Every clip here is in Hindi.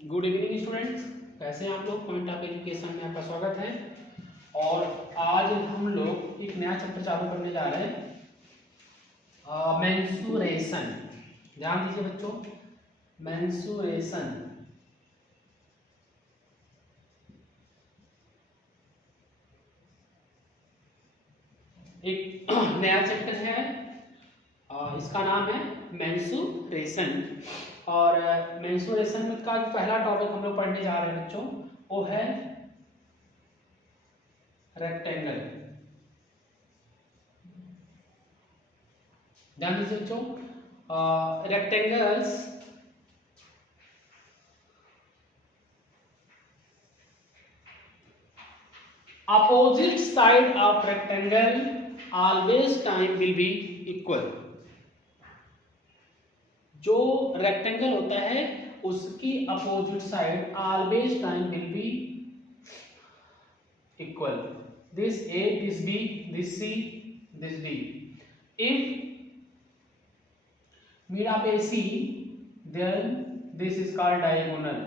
गुड इवनिंग स्टूडेंट्स, कैसे हैं आप लोग। पॉइंट ऑफ एजुकेशन में आपका स्वागत है। और आज हम लोग एक नया चैप्टर चालू करने जा रहे हैं, मेंसुरेशन। ध्यान दीजिए बच्चों, मेंसुरेशन एक नया चैप्टर है। इसका नाम है मेंसुरेशन। और मेंसुरेशन का जो पहला टॉपिक हम लोग पढ़ने जा रहे हैं बच्चों, वो है रेक्टेंगल। ध्यान दीजिए बच्चों, rectangles opposite side of rectangle always time will be equal। जो रेक्टेंगल होता है उसकी opposite side always time will be equal. This A, this B, this C, this D. If mid of AC, then this is called diagonal।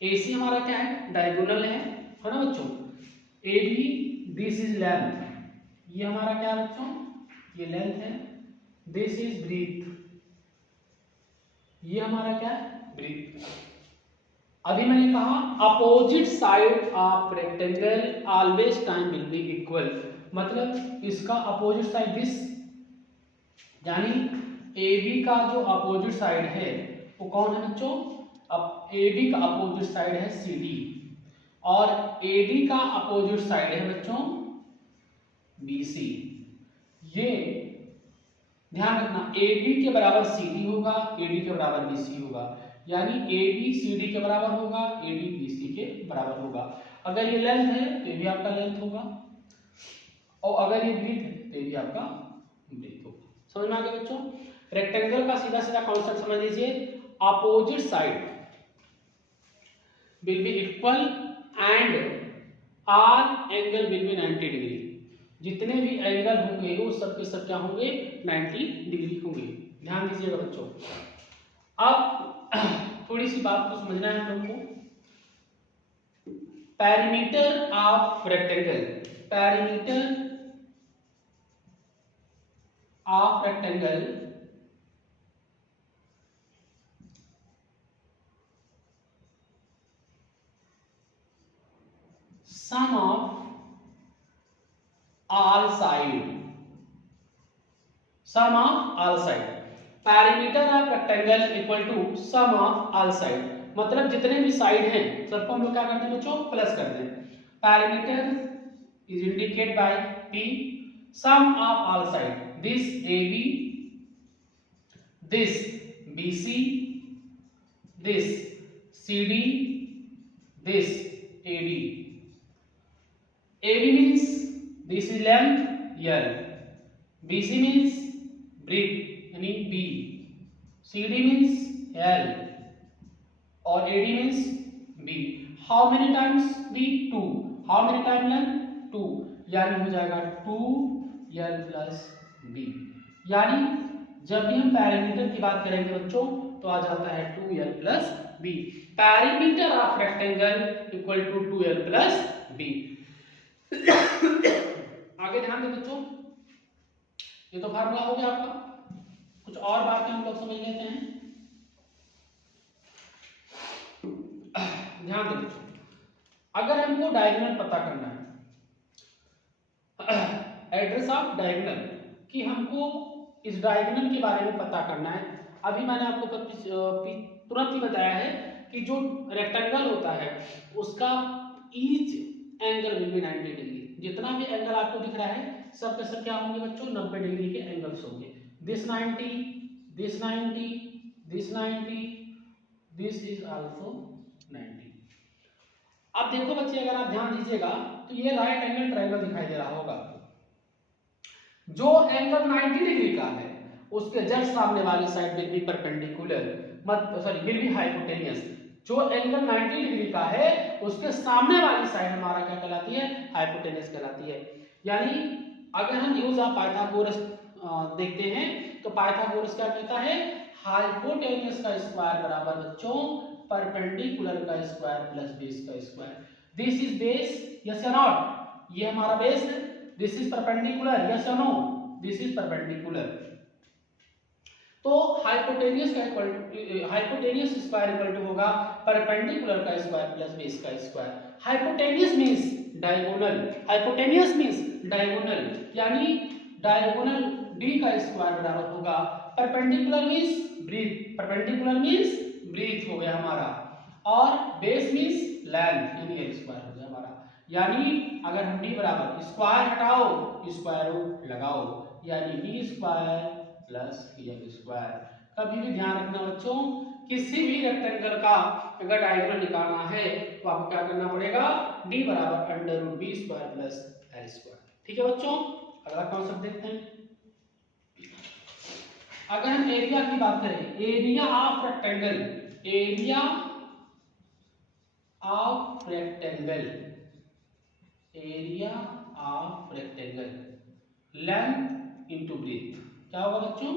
AC हमारा क्या है, डायगोनल है ना बच्चों। AB, दिस इज लेंथ, ये हमारा क्या है बच्चों, ये लेंथ है। दिस इज ब्रीथ, ये हमारा क्या है, ब्रीथ। अभी मैंने कहा opposite side of rectangle always time will be equal, मतलब इसका अपोजिट साइड दिस, यानी AB का जो अपोजिट साइड है वो कौन है बच्चों, अब AB का अपोजिट साइड है CD, और AD का अपोजिट साइड है बच्चों BC। ये ध्यान रखना, AB के बराबर CD होगा, AD के बराबर BC होगा, यानी AB CD के बराबर होगा, AD BC के बराबर होगा। अगर ये लेंथ है तो ये भी आपका लेंथ होगा, और अगर ये ब्रीथ है तो ये भी आपका ब्रीथ होगा। समझ में आ गया बच्चों। रेक्टेंगल का सीधा सीधा कॉन्सेप्ट समझ लीजिए, opposite side will be equal and all angle will be 90 degree. जितने भी एंगल होंगे वो सब के सब क्या होंगे, 90 डिग्री होंगे। ध्यान दीजिएगा बच्चों। अब थोड़ी सी बात को समझना है हम लोग को। Perimeter of rectangle, perimeter of rectangle sum of all side, sum of all side। Perimeter of rectangle equal to sum of all side, मतलब जितने भी साइड हैं सबको हम लोग क्या करते हैं बच्चों, प्लस करते हैं। Perimeter is indicate by P, sum of all side, this AB, this BC, this CD, this AD। AB means this is length L, BC means breadth यानी B, CD means L, और AD means B। How many times B? 2। How many time length? 2, यानी हो जाएगा 2L plus B। यानी जब भी हम पैरामीटर की बात करेंगे बच्चों तो आ जाता है 2L plus B। Parameter of rectangle equal to 2L plus B। आगे ध्यान दें बच्चों, ये तो फार्मूला हो गया आपका। कुछ और बातें हम लोग समझ लेते हैं। ध्यान दें बच्चों, अगर हमको डायगोनल पता करना है, एड्रेस ऑफ डायगोनल, कि हमको इस डायगोनल के बारे में पता करना है। अभी मैंने आपको तुरंत ही बताया है कि जो रेक्टेंगल होता है उसका each angle will be 90 degree. जितना भी एंगल आपको दिख रहा है सब के सब क्या होंगे बच्चों, 90 डिग्री के एंगल्स होंगे। This 90, this 90, this 90, this is also 90। अब देखो बच्चे, अगर आप ध्यान दीजिएगा तो ये राइट एंगल ट्रायंगल दिखाई दे रहा होगा। जो एंगल 90 डिग्री का है उसके जस्ट सामने वाली side will be perpendicular, will be hypotenuse. जो एंगल 90 डिग्री का है उसके सामने वाली साइड हमारा क्या कहलाती है, हाइपोटेनस कहलाती है। यानी अगर हम यूज ऑफ पाइथागोरस देखते हैं तो पाइथागोरस क्या कहता है, हाइपोटेनियस का स्क्वायर बराबर बच्चों परपेंडिकुलर का स्क्वायर प्लस बेस का square. This is base, yes या नॉट? ये हमारा बेस है, दिस इज परपेंडिकुलर, यस या नो? This is perpendicular. तो हाइपोटेनियस का हाइपोटेनियस स्क्वायर इक्वल टू होगा परपेंडिकुलर का स्क्वायर प्लस बेस का square. Hypotenuse means diagonal, hypotenuse means diagonal, यानी डायगोनल डी का स्क्वायर बराबर होगा perpendicular means breadth, perpendicular means breadth हो गया हमारा, और बेस मींस लेंथ यानी एल स्क्वायर हो गया हमारा। यानी अगर हम डी बराबर स्क्वायर हटाओ स्क्वायर रूट लगाओ, यानी D square plus L square. कभी भी ध्यान रखना बच्चों, किसी भी रेक्टेंगल का अगर डायगोनल निकालना है तो आपको क्या करना पड़ेगा, डी बराबर under root B square plus L square. ठीक है बच्चों, अगला कॉन्सेप्ट देखते हैं। अगर हम एरिया की बात करें, area of rectangle, area of rectangle, area of rectangle, length into breadth, क्या होगा बच्चों,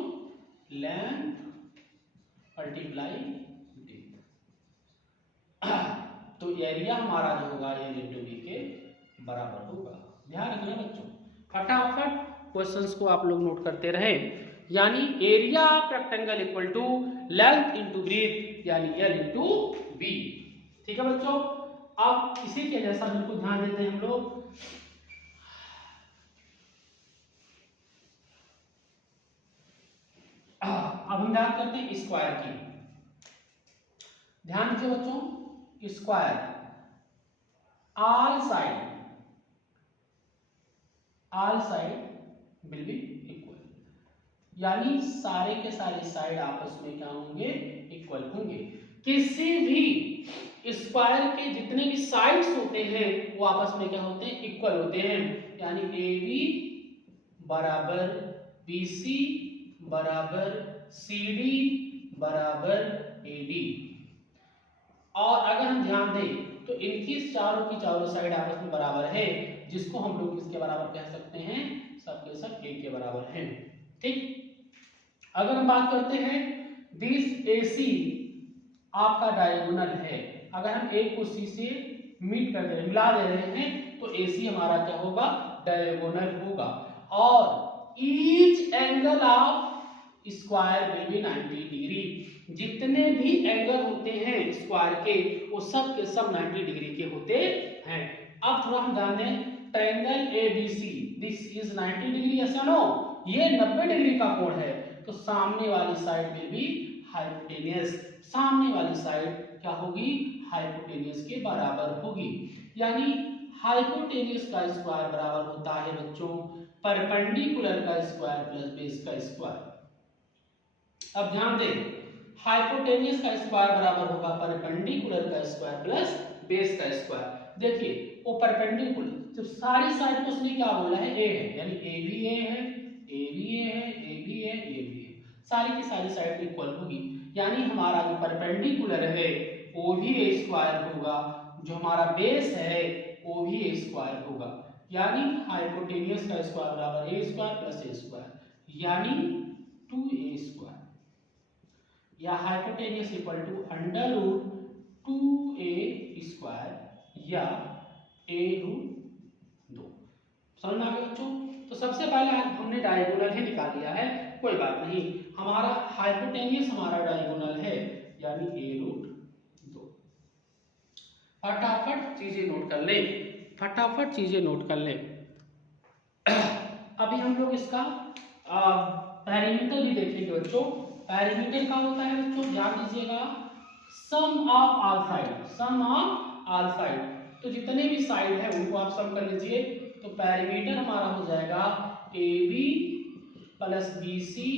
लेंथ मल्टीप्लाई ब्रीथ। तो एरिया हमारा जो होगा एल इंटू बी के बराबर होगा। ध्यान रखना बच्चों, फटाफट क्वेश्चंस को आप लोग नोट करते रहे। यानी area of rectangle equal to length into breadth, यानी एल इंटू बी। ठीक है बच्चों, अब इसी के जैसा बिल्कुल ध्यान देते हैं हम लोग। अब हम बात करते हैं स्क्वायर की। ध्यान दीजिए बच्चों, square all side will be equal, यानी सारे के सारे साइड आपस में क्या होंगे, इक्वल होंगे। किसी भी स्क्वायर के जितने भी साइड्स होते हैं वो आपस में क्या होते हैं, इक्वल होते हैं। यानी ए बी बराबर बी सी बराबर सी डी बराबर ए डी। और अगर हम ध्यान दें तो इनकी चारों की चारों साइड आपस में बराबर है, जिसको हम लोग किसके बराबर कह सकते हैं, सबके सब एक के बराबर हैं। ठीक, अगर हम बात करते हैं दिस AC आपका डायगोनल है, अगर हम ए को सी से मीट कर दे रहे, मिला दे रहे हैं, तो AC हमारा क्या होगा, डायगोनल होगा। और each angle of square will be 90 degree, जितने भी एंगल होते हैं स्क्वायर के वो सब के सब 90 डिग्री के होते हैं। अब थोड़ा हम जान दें, triangle ABC, this is 90 degree, yes या नो? ये 90 डिग्री का कोण है, तो सामने वाली साइड विल बी हाइपोटेनियस, सामने वाली साइड क्या होगी, हाइपोटेनियस के बराबर होगी। यानी हाइपोटेनियस का स्क्वायर बराबर होता है बच्चों परपेंडिकुलर का स्क्वायर प्लस बेस का स्क्वायर। अब ध्यान दें, हाइपोटेनियस का स्क्वायर बराबर होगा परपेंडिकुलर का स्क्वायर प्लस बेस का स्क्वायर। देखिए वो परपेंडिकुलर, जब सारी साइड को उसने क्या बोला है, ए है, यानी ए भी ए है, ए भी ए है, ए भी है, ए भी है, सारी की सारी साइड इक्वल होगी। यानी हमारा जो परपेंडिकुलर है वो भी ए स्क्वायर होगा, जो हमारा बेस है वो भी ए स्क्वायर होगा। यानी हाइपोटेनियस का स्क्वायर बराबर A square plus A square, यानी 2a स्क्वायर, या hypotenuse equal to under root 2a square या a रूट 2। समझ में आ गया बच्चों? तो सबसे पहले हमने डायगोनल ही निकाल लिया है, कोई बात नहीं, हमारा हाइपोटेनियस हमारा डायगोनल है, यानी a रूट 2। फटाफट चीजें नोट कर ले, फटाफट चीजें नोट कर ले। अभी हम लोग इसका पैरामीटर भी देखेंगे बच्चों। पैरामीटर का होता है बच्चों, ध्यान दीजिएगा, sum of all side, sum of all side, तो जितने भी साइड है उनको आप सम कर लीजिए। तो पैरामीटर हमारा हो जाएगा A B plus B C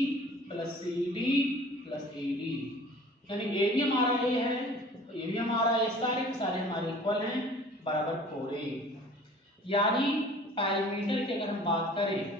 plus C D plus A D, यानी ए भी हमारा ए है, तो ए भी हमारा ए, सारे के सारे हमारे इक्वल हैं, बराबर 4a। यानी पैरामीटर की अगर हम बात करें